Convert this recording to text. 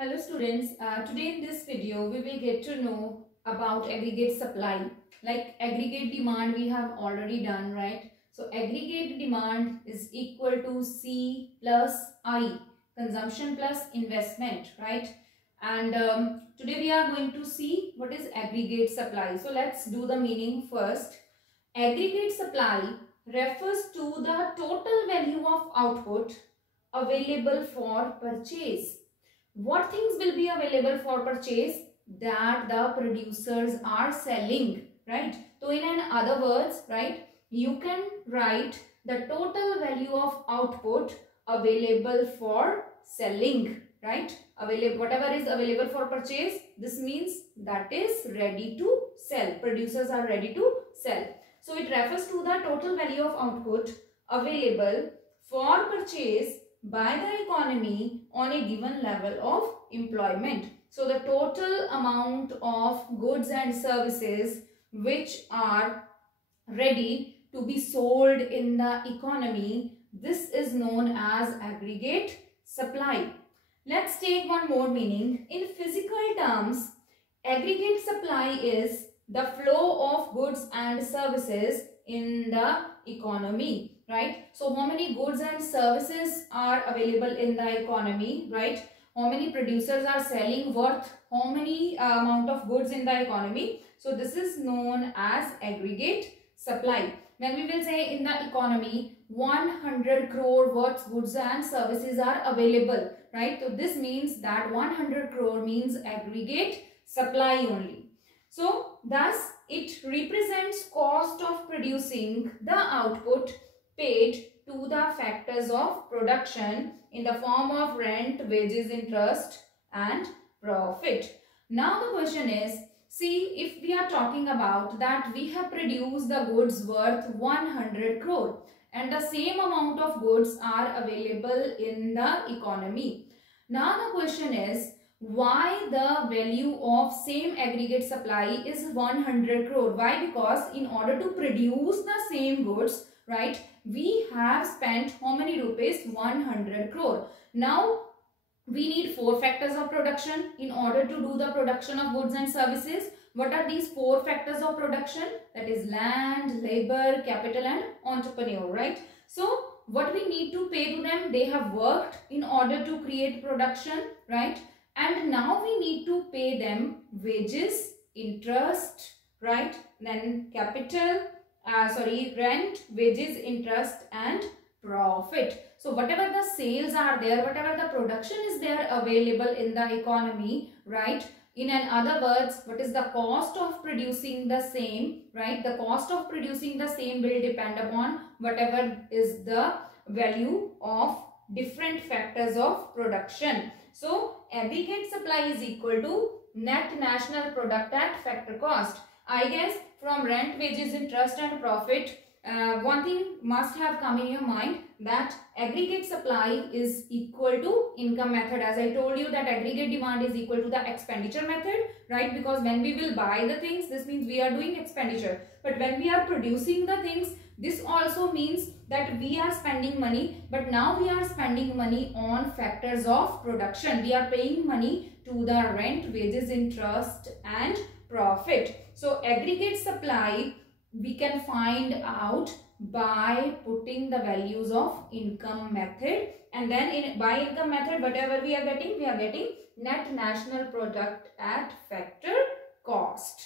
Hello students, today in this video we will get to know about aggregate supply. Like aggregate demand we have already done, right? So aggregate demand is equal to C plus I, consumption plus investment, right? And today we are going to see what is aggregate supply. So let's do the meaning first. Aggregate supply refers to the total value of output available for purchase. What things will be available for purchase? That the producers are selling, right? So in other words, right, you can write the total value of output available for selling, right? Available, whatever is available for purchase, this means that is ready to sell. Producers are ready to sell. So it refers to the total value of output available for purchase by the economy on a given level of employment. So the total amount of goods and services which are ready to be sold in the economy, this is known as aggregate supply. Let's take one more meaning. In physical terms, aggregate supply is the flow of goods and services in the economy, right? So how many goods and services are available in the economy, right? How many producers are selling worth how many amount of goods in the economy. So this is known as aggregate supply. When we will say in the economy 100 crore worth goods and services are available, right? So this means that 100 crore means aggregate supply only. So thus it represents cost of producing the output paid to the factors of production in the form of rent, wages, interest and profit. Now the question is, see, if we are talking about that we have produced the goods worth 100 crore and the same amount of goods are available in the economy. Now the question is, why the value of same aggregate supply is 100 crore? Why? Because in order to produce the same goods, right, we have spent how many rupees? 100 crore. Now we need 4 factors of production in order to do the production of goods and services. What are these 4 factors of production? That is land, labor, capital and entrepreneur, right? So what we need to pay to them? They have worked in order to create production, right? And now we need to pay them wages, interest, right? Then capital, rent, wages, interest and profit. So whatever the sales are there, whatever the production is there available in the economy, right? In other words, what is the cost of producing the same, right? The cost of producing the same will depend upon whatever is the value of different factors of production. So aggregate supply is equal to net national product at factor cost. I guess from rent, wages, interest and profit, one thing must have come in your mind, that aggregate supply is equal to income method. As I told you that aggregate demand is equal to the expenditure method, right? Because when we will buy the things, this means we are doing expenditure. But when we are producing the things, this also means that we are spending money, but now we are spending money on factors of production. We are paying money to the rent, wages, interest and profit. So aggregate supply we can find out by putting the values of income method, and then by income method whatever we are getting net national product at factor cost.